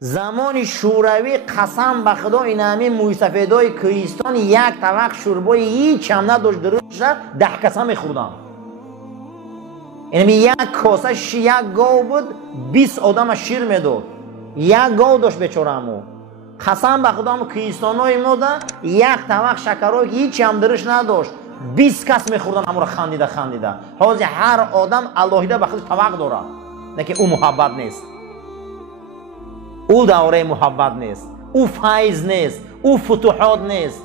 زمان شوروی قسم به خدا این همین موسفیدای کوهستان یک طبق شوربای هیچ هم نداشت درست 10 کس هم میخوردن. یعنی یک کاسه یک گاو بود 20 آدم شیر میداد. یک گاو داشت بیچاره‌مو. قسم به خدا کوهستانای ما ده یک طبق شکرای هیچ هم درش نداشت. 20 کس میخوردن همون را خندیده. حاضر هر آدم الهیده به خودش طبق داره. نه که او محبت نیست. او دوره محبت نیست، او فیض نیست، او فتوحات نیست.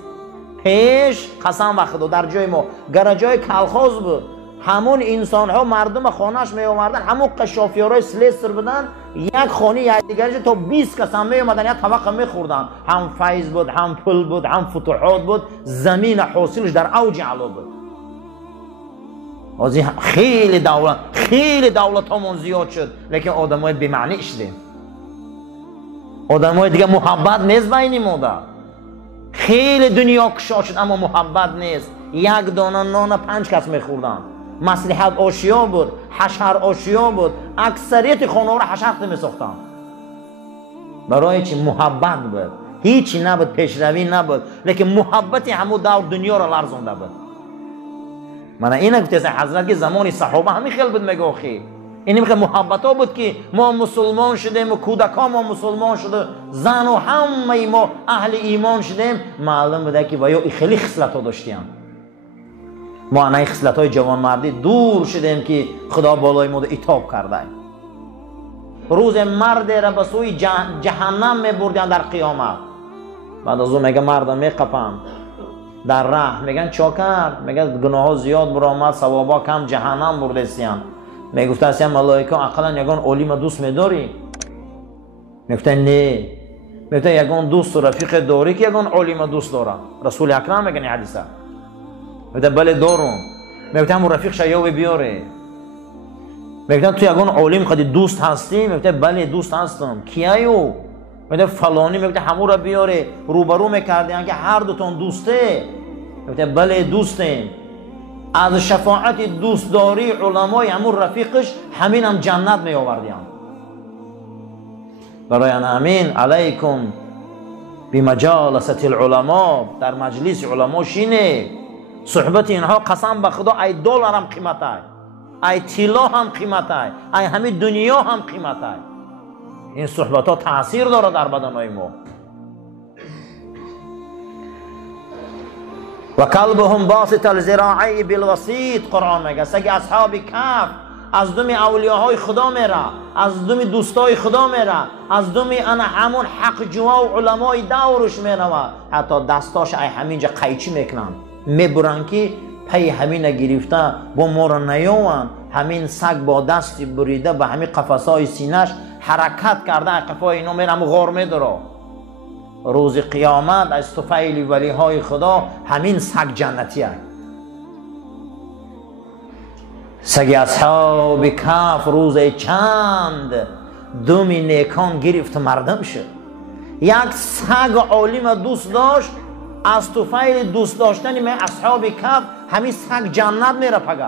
پیش قسم به خدا در جای ما گر جای کلخاز بود همون انسان ها مردم خانهش می آوردن همون قشافیارای سلیستر بودن یک خانه یک دیگرش تا 20 کس هم می اومدن یک طبق می خوردن. هم فیض بود، هم پول بود، هم فتوحات بود. زمین حاصلش در اوج علا بود. از خیلی دولت همون زیاد شد لیکن آدمای بی معنی شدیم. آدمای دیگه محبت نیست بین ما ده. خیلی دنیا کشا شد اما محبت نیست. یک دانه نان 5 کس میخوردن. مصلحت آشیا بود، حشر آشیا بود. اکثریت خانه ها را حشر میساختن. برای چی؟ محبت بود. هیچی نبود، پیشروی نبود، لیکن محبت همون دور دنیا را لرزونده بود. من اینا گفتم حضرت که زمان صحابه همین خیلی بود میگه آخی این میگه محبت ها بود که ما مسلمان شدیم و کودکان ما مسلمان شده، زن و همه ما اهل ایمان شدیم. معلوم بوده که ویا خیلی خصلت ها داشتیم. ما انای خصلت های جوان مردی دور شدیم که خدا بالای ما عتاب کرده. روز مرد را به سوی جهنم میبردن در قیامت. بعد از اون میگه مردم میقپن در راه میگن چاکر، میگه گناه ها زیاد برآمد ثوابا کم جهنم بردستیم. میگفت هستیم ملائکه اقلا یگان علیم دوست میداری؟ میگفتن نه. میگفتن یگان دوست و رفیق داری که یگان علیم دوست داره؟ رسول اکرم میگن حدیثه. میگفتن بله دارم. میگفتن همون رفیق شیاوی بیاره. میگفتن تو یگان علیم خودی دوست هستی؟ میگفتن بله دوست هستم. کیایو؟ میگفتن فلانی. میگفتن همون را بیاره. روبرو میکردن که هر دوتون دوسته؟ میگفتن بله دوستیم. از شفاعت دوستداری علمای همون رفیقش همین هم جنت می آوردیم. برای همین علیکم بمجالست العلماء، در مجلس علما شینه. صحبت اینها قسم به خدا ای دلار هم قیمت ای طلا هم قیمت ای همین دنیا هم قیمت. این صحبت ها تاثیر داره در بدنهای ما. و کلبهم باسط الذراعی بالوسیط. قرآن میگه سگ اصحاب کهف از دم اولیاهای خدا میره، از دم دوستای خدا میره، از دم انا همون حق جوا و علمای دورش میره و حتی دستاش ای همینجا قیچی میکنن میبرن که پی همین گرفته با ما را نیوان. همین سگ با دستی بریده به همین قفسای سینش حرکت کرده قفای اینا میره همون غار میداره. روز قیامت از طفیل ولی های خدا همین سگ جنتی هست. سگ اصحاب کهف روز چند دم نیکان گرفت مردم شد. یک سگ عالم دوست داشت، از طفیل دوست داشتن من اصحاب کهف همین سگ جنت میره پگه.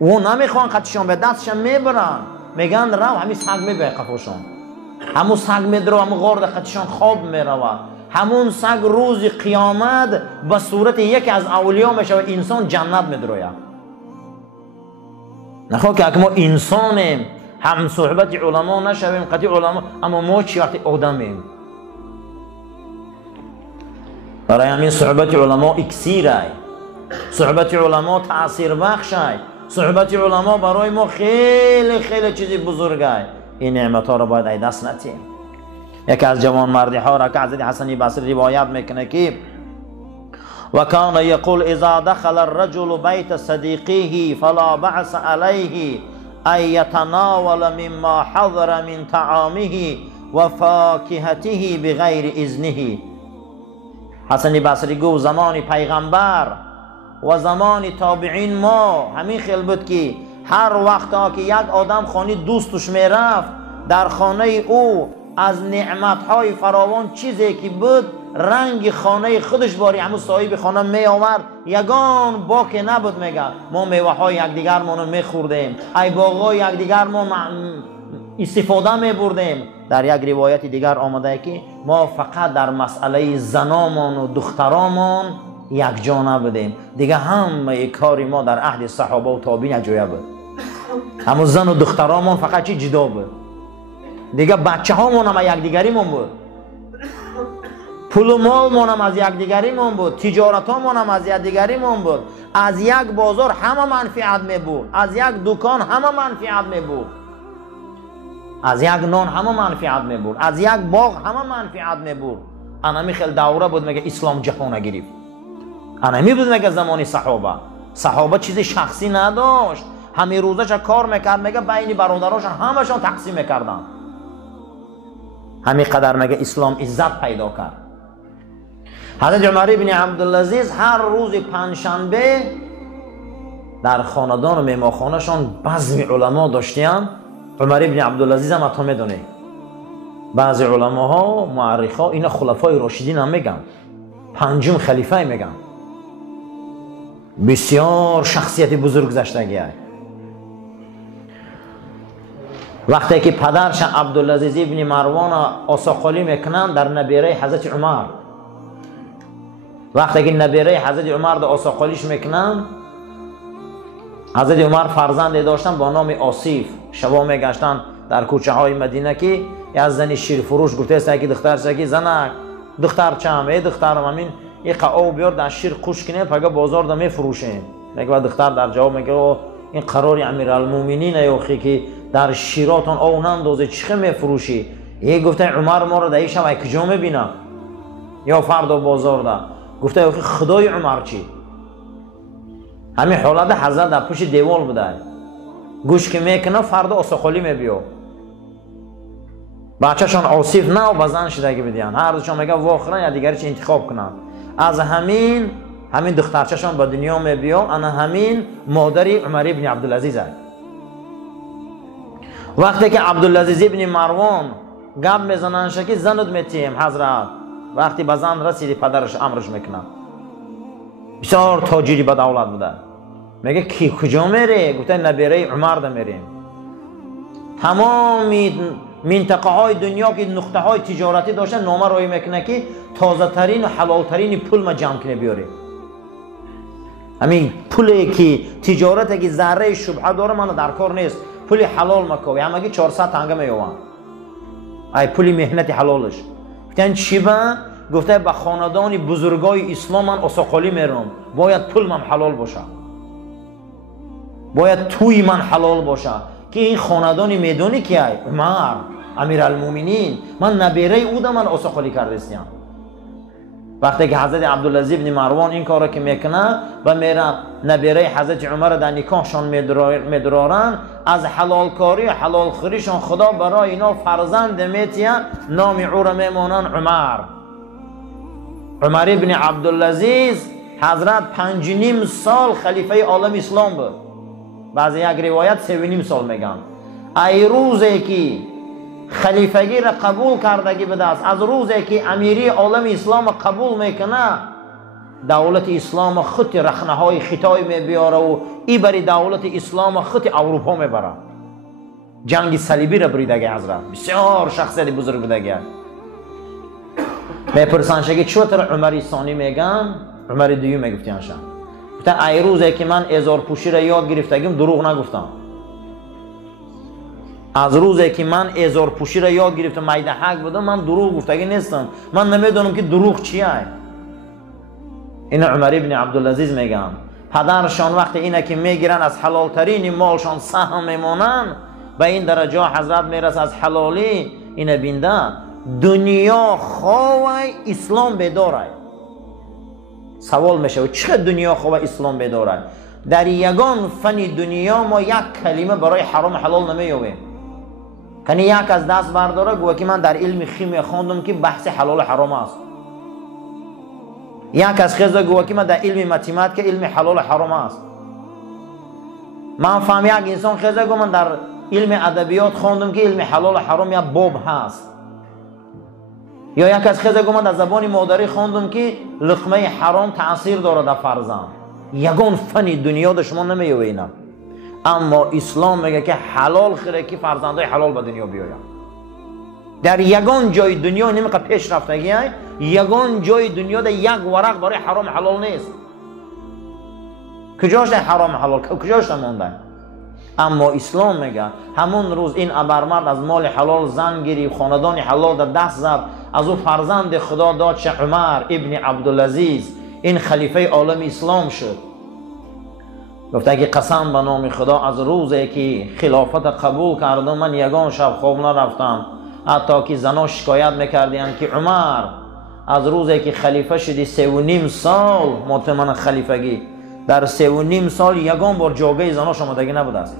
او نمیخوان خطشان به دستشان میبرن، میگن رو همین سگ میبره قفاشان. همون سگ میدره همون غار خطشان خواب میروه. همون سگ روز قیامت به صورت یکی از اولیاء میشه و انسان جنت میدره. نخواه که ما انسانیم هم صحبت علما نشویم قطعی علما، اما ما چی وقتی آدمیم. برای همین صحبت علما اکسیره، صحبت علما تأثیر بخشه، صحبت علما برای ما خیلی خیلی چیزی بزرگه. این نعمت ها را باید ای دست نتیم. یکی از جوان مردی ها را که حضرت حسن بصری روایت میکنه که و کان یقول اذا دخل الرجل بیت صدیقه فلا بعث علیه ان یتناول مما حضر من طعامه و فاکهته بغیر اذنه. حسن بصری گفت زمان پیغمبر و زمان تابعین ما همین خیل بود که هر وقتا که یک آدم خانه دوستش میرفت در خانه او از نعمتهای فراوان چیزی که بود رنگ خانه خودش باری همون صاحب خانه می آورد. یگان باکی نبود. میگه ما میوه های یکدیگر ما رو میخوردیم، ای باغای یکدیگر ما استفاده میبردیم. در یک روایت دیگر آمده که ما فقط در مسئله زنامان و دخترامون یک جا نبودیم، دیگه همه کاری ما در عهد صحابه و تابعین یک جایه بود. همون زن و دخترامون فقط چی جدا بود، دیگه بچه هامون هم یک دیگریمون بود، پول و مالمون هم از یک دیگریمون بود، تجارت هامون هم از یک دیگریمون بود. از یک بازار همه منفعت میبود، از یک دکان همه منفعت میبود، از یک نان همه منفعت میبود، از یک باغ همه منفعت میبود. انمی خیلی دوره بود میگه اسلام جهان گرفت. انمی بود میگه زمانی صحابه چیزی شخصی نداشت، همه روزش کار میکرد، میگه بین برادراشون همشون تقسیم میکردن. همین قدر میگه اسلام عزت پیدا کرد. حضرت عمر ابن عبدالعزیز هر روز پنجشنبه در خاندان و مهمانخانه‌شان بزم علما داشتن. عمر ابن عبدالعزیز هم حتی میدونه، بعضی علماها مورخا اینا خلفای راشدین هم میگن، پنجم خلیفه میگن. بسیار شخصیت بزرگ گذشتگی. وقتی که پدرش عبدالعزیز ابن مروان آساخالی میکنن در نبیره حضرت عمر، وقتی که نبیره حضرت عمر در آساخالیش میکنن، حضرت عمر فرزند داشتن با نام آصیف. شبا میگشتن در کوچه های مدینه که از زنی شیر فروش گفته است که دختر که زنک دختر چم ای دخترم همین یک قاو بیار در شیر قوش کنه پگه بازار دا میفروشیم. میگه دختر در جواب میگه این قرار امیرالمومنین یوخی که در شیراتون او نندازه چخه میفروشی؟ یه گفته عمر ما رو در این شب کجا میبینم یا فردا بازار دا؟ گفته یوخی خدای عمر چی؟ همین حالت حضرت در پشت دیوال بوده، گوش که میکنه فردا آساخالی میبیو. بچه‌شان آصیف نه و بزن شدگی بدین، هر روزشان میگه واخرن یا دیگری چی انتخاب کنن. از همین دخترچه‌شان به دنیا میبیو. انا همین مادری عمر ابن عبدالعزیز است. وقتی که عبدالعزیز ابن مروان گپ میزنن که زند میتیم حضرت، وقتی به زن رسیدی پدرش امرش میکنه. بسیار تاجری به دولت بوده. میگه کی کجا میری؟ گفته نبیره عمر ده میریم. تمامی منطقه های دنیا که نقطه های تجارتی داشتن نامه روی میکنه که تازه ترین و حلال ترین پول ما جمع کنه بیاری. همین پولی که تجارتی که ذره شبهه داره من در کار نیست، پولی حلال مکوی همگی 400 تنگه میوان، ای پولی مهنت حلالش. گفتن چی با؟ گفته به خاندان بزرگای اسلام من آساخالی میرم، باید پول من حلال باشه، باید توی من حلال باشه. که این خاندانی میدونی که عمر امیرالمومنین من نبیره او ده من آساخالی کردستیم. وقتی که حضرت عبدالعزیز بن مروان این کارو که میکنه و میره نبیره حضرت عمر در نکاحشان میدرارن، از حلال کاری و حلال خوریشان خدا برای اینا فرزند میتیه، نام او را میمونن عمر ابن عبدالعزیز. حضرت 5.5 سال خلیفه عالم اسلام بود، بعضی یک روایت 3.5 سال میگن. ای روزی که خلیفگی را قبول کردگی به دست، از روزی که امیری عالم اسلام قبول میکنه، دولت اسلام خط رخنه های خطای میبیاره و ای بری دولت اسلام خط اروپا میبره. جنگ صلیبی را بریدگی حضرت، بسیار شخصیت بزرگ بودگی. میپرسن که چطور عمر ثانی میگن؟ عمر دوم میگفتیانشان. گفتن ای روزی که من ازار پوشی را یاد گرفتگیم دروغ نگفتم. از روزی که من ازار پوشی را یاد گرفتم میده حق بودم، من دروغ گفتگی نیستم، من نمیدونم که دروغ چیه. این عمر ابن عبدالعزیز میگن. پدرشان وقتی اینا که میگیرن از حلال ترین مالشان سهم میمونن، به این درجه حضرت میرسه از حلالی اینا بینده دنیا خواه اسلام بداره. سوال میشه چه دنیا خواه اسلام بداره؟ در یگان فن دنیا ما یک کلمه برای حرام حلال نمیویم. کنی یک از دست برداره گوه که من در علم خیمی خواندم که بحث حلال حرام است. یک از خیزه گوه که من در علم متیمات که علم حلال حرام است. من فهم یک انسان خیزه گوه من در علم ادبیات خواندم که علم حلال حرام یک باب هست. یا یک از خیزه گوه من در زبان مادری خواندم که لقمه حرام تأثیر داره در فرزند. یگان فن دنیا در شما نمیوینم. اما اسلام میگه که حلال خیره که فرزندای حلال به دنیا بیاین. در یگان جای دنیا نمیگه پیش رفتگی های، یگان جای دنیا در یک ورق برای حرام حلال نیست. کجاش در حرام حلال، کجاش در مونده؟ اما اسلام میگه همون روز این ابرمرد از مال حلال زن گرفت، خاندان حلال در دست زد، از او فرزند خدا داد شه عمر ابن عبدالعزیز، این خلیفه عالم اسلام شد. گفته که قسم به نام خدا از روزی که خلافت قبول کردم من یگان شب خواب نرفتم، حتی که زنا شکایت میکردیم که عمر از روزی که خلیفه شدی 3.5 سال مطمئن خلیفگی، در 3.5 سال یگان بار جاگه زناش آمدگی نبوده است.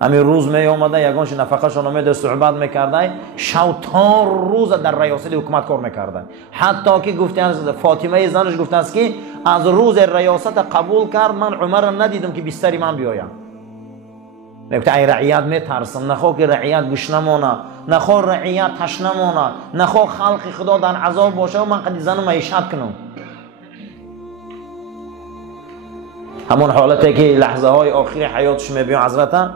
همین روز می آمده یگانش نفقهشان آمده صحبت میکرده، شب تا روز در ریاست حکومت کار میکرده. حتی که گفته از فاطمه زنش گفته است که از روز ریاست قبول کرد من عمر را ندیدم که بستری من بیایم. میگه ای رعیت میترسم، نخواه که رعیت گوش نمانه، نخواه رعیت تش نمانه، نخواه خلق خدا در عذاب باشه و من قد زنم معیشت کنم. همون حالتی که لحظه های آخری حیاتش میبین حضرت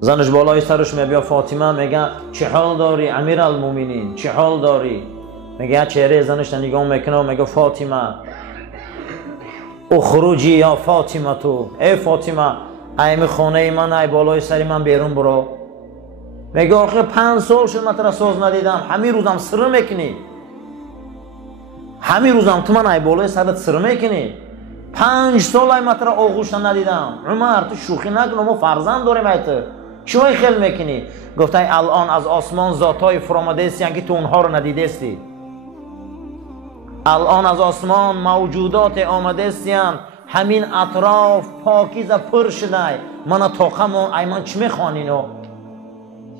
زنش بالای سرش میبین فاطمه میگه چه حال داری امیر المومنین، چه حال داری؟ میگه چهره زنش نگاه میکنه و میگه فاطمه اخرجی یا فاطمه تو، ای فاطمه ای خانه من، ای بالای سری من بیرون برو. میگه آخه 5 سال شد من ترا سوز ندیدم، همین روزم سر میکنی، همین روزم تو من ای بالای سرت سر میکنی، 5 سال ای من ترا آغوش ندیدم. عمر تو شوخی نکن، ما فرزند داریم، ایت چوی خیل میکنی؟ گفته الان از آسمان ذاتای فرامده هستین که تو اونها رو ندیده استی، الان از آسمان موجودات آمده هستین، همین اطراف پاکیزه پر شده، من طاقم ای من چی میخوانینو؟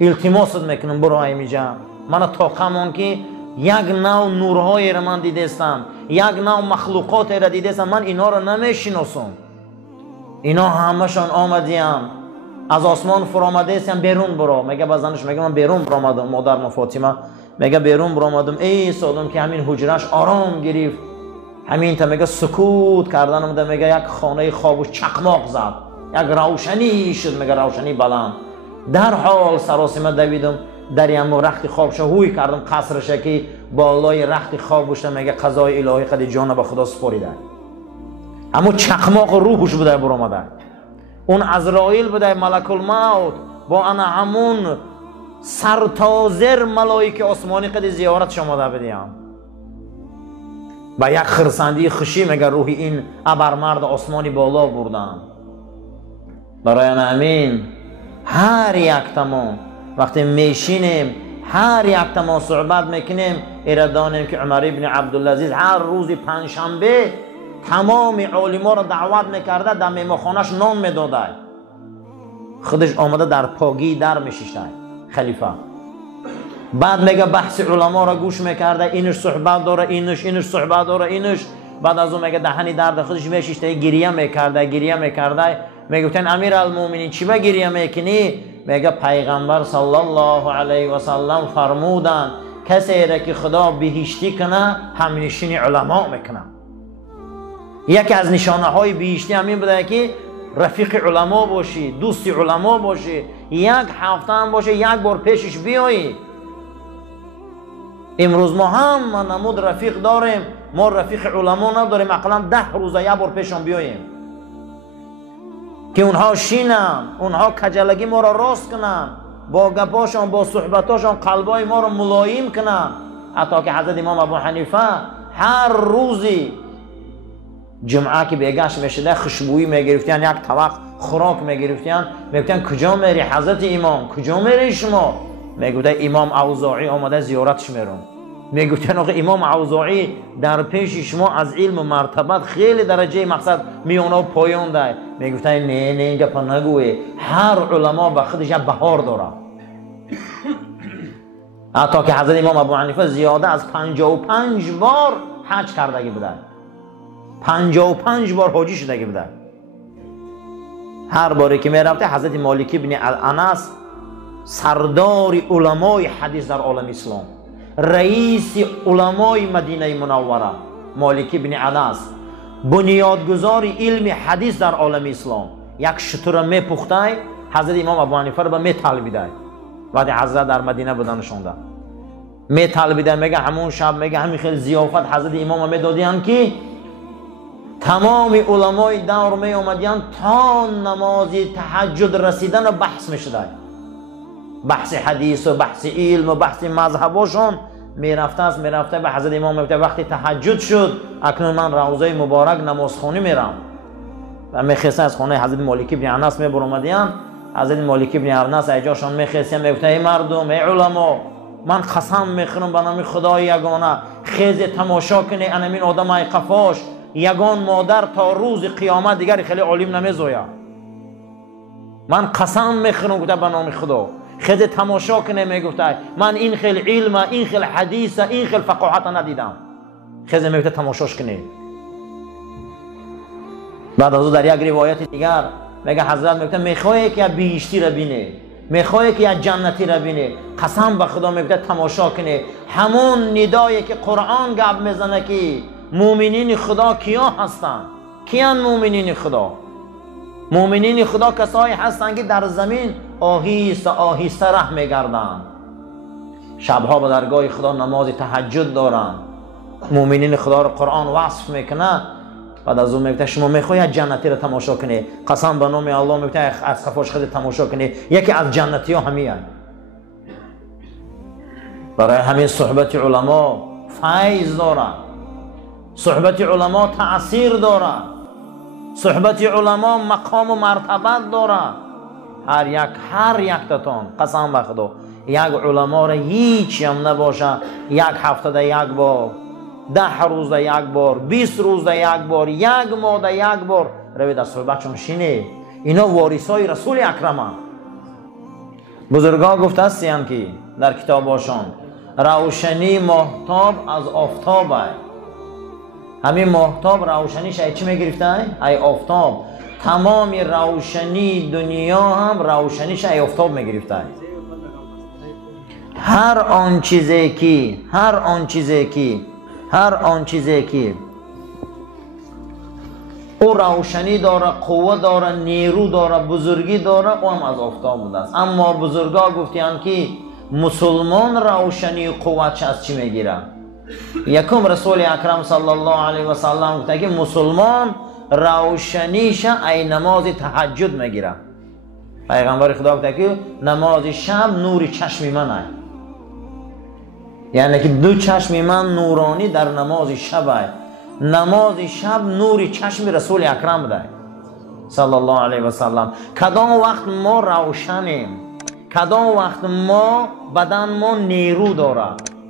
التماست میکنم برو ای میجم، من طاقم که یک نوع نورهای را من دیدستم، یک نوع مخلوقات را دیدستم، من اینا را نمیشناسم، اینا همشان آمدیم از آسمان فرامده هستیم، بیرون برو. میگه بازنش میگه من بیرون برآمدم، مادر فاطمه میگه بیرون برآمدم، ای سادم که همین حجرش آرام گرفت، همین تا میگه سکوت کردن اومده، میگه یک خانه خواب و چقماق زد، یک روشنی شد، میگه روشنی بلند، در حال سراسیمه دویدم در یمو رخت خواب شو هوی کردم قصرشه که بالای رخت خواب بوده، میگه قضای الهی قد جان به خدا سپاریده، اما چقماق روحش بوده برآمده، اون عزرائیل بوده ملک الموت با انا همون سرتازر ملائکه آسمانی قد زیارت آمده بدیم. با یک خرسندی خوشی میگه روحی این ابرمرد آسمانی بالا بردن. برای همین هر یک تمام وقتی میشینیم هر یک تمام صحبت میکنیم ایرادانیم که عمر ابن عبدالعزیز هر روز پنجشنبه تمام علما را دعوت میکرده، در میمخانش نان میداده، خودش آمده در پاگی در میشیشته خلیفه. بعد میگه بحث علما را گوش میکرده، اینش صحبت داره، اینش صحبت داره، اینش. بعد از اون میگه دهنی درد خودش میشیشته، گریه میکرده. میگفتن امیر المومنین چی به گریه میکنی؟ میگه پیغمبر صلی الله علیه و سلم فرمودن کسی را که خدا بهشتی کنه همنشین علما میکنه. یکی از نشانه های بهشتی همین بوده که رفیق علما باشی، دوست علما باشی، یک هفته هم باشه یک بار پیشش بیایی. امروز ما هم نمود رفیق داریم، ما رفیق علما نداریم، اقلا 10 روزه یک بار پیشم بیاییم که اونها شینن، اونها کجلگی ما را راست کنن، با گپاشان با صحبتاشان قلبای ما را ملایم کنن. حتی که حضرت امام ابو حنیفه هر روزی جمعه که بیگشت میشده خوشبویی میگرفتن، یک طبق خوراک میگرفتن، میگفتن کجا میری حضرت امام، کجا میری شما؟ میگفتن امام اوزاعی آمده زیارتش میرم. میگفتن آقا امام اوزاعی در پیش شما از علم و مرتبت خیلی درجه مقصد میانه و پایان ده. میگفتن نه این گپا نگوی، هر علما به خودش یک بهار داره. حتی که حضرت امام ابو حنیفه زیاده از 55 بار حج کردگی بوده، 55 بار حاجی شدگی بوده. هر باری که میرفته حضرت مالک ابن انس سردار علمای حدیث در عالم اسلام، رئیس علمای مدینه منوره مالک ابن انس، بنیادگذار علم حدیث در عالم اسلام، یک شتر میپختای حضرت امام ابو حنیفه رو به میطلبیدای. وقتی حضرت در مدینه بودن شونده میطلبیدای، میگه همون شب میگه همین خیلی ضیافت حضرت امام میدادیان که تمام علمای دور می اومدیان تا نماز تهجد رسیدن و بحث میشدای، بحث حدیث و بحث علم و بحث مذهبشون میرفته است. میرفته به حضرت امام میگفته وقتی تهجد شد اکنون من روضه مبارک نمازخوانی میرم و میخواستن از خانه حضرت مالک ابن انس میبر اومدیان. حضرت مالک ابن انس ایجاشون میخواستن میگفته ای مردم، ای علما، من قسم میخورم به نام خدای یگانه خیز تماشا کنی انمین آدم ای قفاش یگان مادر تا روز قیامت دیگر خیلی عالم نمیزویا. من قسم میخورم گفته به نام خدا خیز تماشا کنه. میگفته من این خیلی علم، این خیلی حدیث، این خیلی فقاهت ندیدم. خیز میگفته تماشاش کنه. بعد از او در یک روایت دیگر میگه حضرت میگفته میخوای که بهشتی را بینه، میخوای که جنتی را بینه، قسم به خدا میگفته تماشا کنه. همون ندایی که قرآن گپ میزنه که مؤمنین خدا کیا هستن؟ کیان مؤمنین خدا؟ مؤمنین خدا کسایی هستند که در زمین آهسته آهسته ره میگردند، شبها به درگاه خدا نماز تهجد دارند. مؤمنین خدا رو قرآن وصف میکنه. بعد از اون میگه شما میخوای جنتی رو تماشا کنی، قسم به نام الله میگه از قفاش خود تماشا کنی. یکی از جنتی ها همیه. برای همین صحبت علما فیض داره، صحبت علما تأثیر داره، صحبت علما مقام و مرتبت داره. هر یک تاتون قسم به خدا یک علما را هیچ هم نباشه یک هفته ده یک بار، 10 روز ده یک بار، 20 روز ده یک بار، یک ماه ده یک بار روید از صحبتشون شینه. اینا وارثای رسول اکرم. بزرگا گفته هستیم که در کتاباشون روشنی ماهتاب از آفتاب است. همین ماهتاب روشنیش ای چی میگرفته؟ ای آفتاب. تمام روشنی دنیا هم روشنیش ای آفتاب میگرفته. هر آن چیزی که او روشنی داره، قوت داره، نیرو داره، بزرگی داره، او هم از آفتاب بوده است. اما بزرگا گفتیان که مسلمان روشنی و قوتش از چی میگیره؟ یکم رسول اکرم صلی الله علیه و سلم گفته که مسلمان روشنیش ای نماز تهجد میگیره. پیغمبر خدا گفته که نماز شب نور چشم من است، یعنی که دو چشم من نورانی در نماز شب است. نماز شب نور چشم رسول اکرم ده صلی الله علیه و سلم. کدام وقت ما روشنیم، کدام وقت ما بدن ما نیرو داره،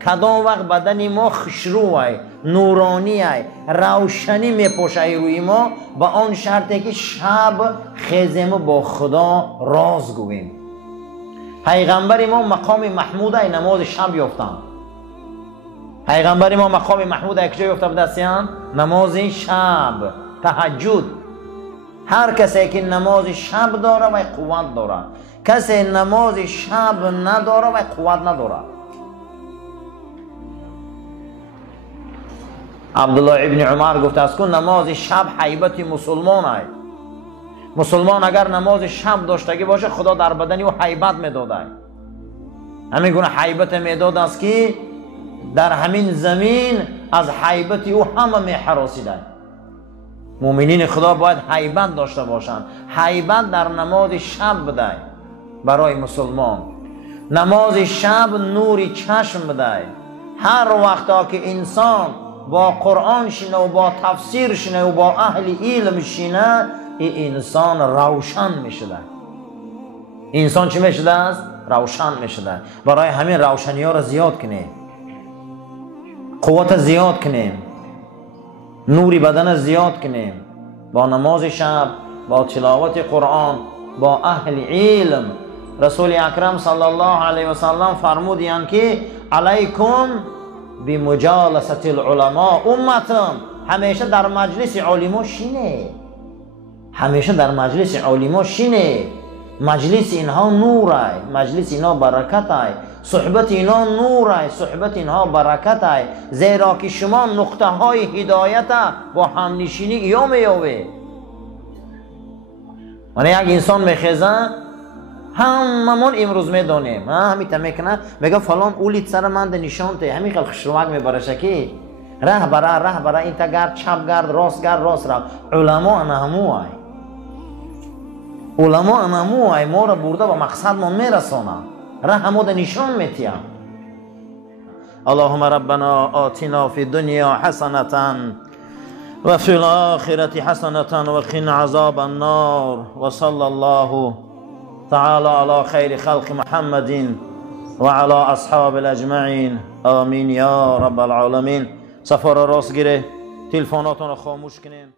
کدام وقت بدن ما خوشرو است، نورانی است، روشنی میپوشه روی ما، با آن شرطی که شب خیزیم با خدا راز گوییم. پیغمبر ما مقام محمود ای نماز شب یافتن. پیغمبر ما مقام محمود ای کجا یافته بدستیان؟ نماز شب تهجد. هر کسی که نماز شب داره و قوت داره، کسی نماز شب نداره و قوت نداره. عبدالله ابن عمر گفته است که نماز شب حیبت مسلمان است. مسلمان اگر نماز شب داشتگی باشه خدا در بدنی او حیبت میداده. همین گونه حیبت میداده است که در همین زمین از حیبت او همه میحراسیده. مؤمنین خدا باید حیبت داشته باشند. حیبت در نماز شب بده برای مسلمان. نماز شب نوری چشم بده. هر وقتا که انسان با قرآن شینه و با تفسیر شینه و با اهل علم شینه، این انسان روشن میشده. انسان چی میشده است؟ روشن میشده. برای همین روشنی ها را زیاد کنیم، قوت زیاد کنیم، نوری بدن زیاد کنیم، با نماز شب، با تلاوت قرآن، با اهل علم. رسول اکرم صلی الله علیه و سلم فرمودند که علیکم بمجالست العلماء. امتم همیشه در مجلس علما شینه، همیشه در مجلس علما شینه. مجلس اینها نور است، مجلس اینها برکت است، صحبت اینها نور است، صحبت اینها برکت است. زیرا که شما نقطه های هدایت با هم نشینی یا میابه. یک انسان میخیزه هممون امروز میدونیم همین میکنه میگه فلان اولید سر من نشان ته همین خیلی خشروک میبرشه که راه برا این تا گرد چپ گرد راست را علما انهمو ای ما را برده به مقصد ما میرسونه راه همو نشان میتیم. اللهم ربنا آتنا في الدنيا حسنة وفي الآخرة حسنة وقنا عذاب النار وصلى الله تعالى على خير خلق محمد وعلى أصحاب الأجمعين آمين يا رب العالمين. سفر راست گیره تلفوناتون رو خاموش کنین.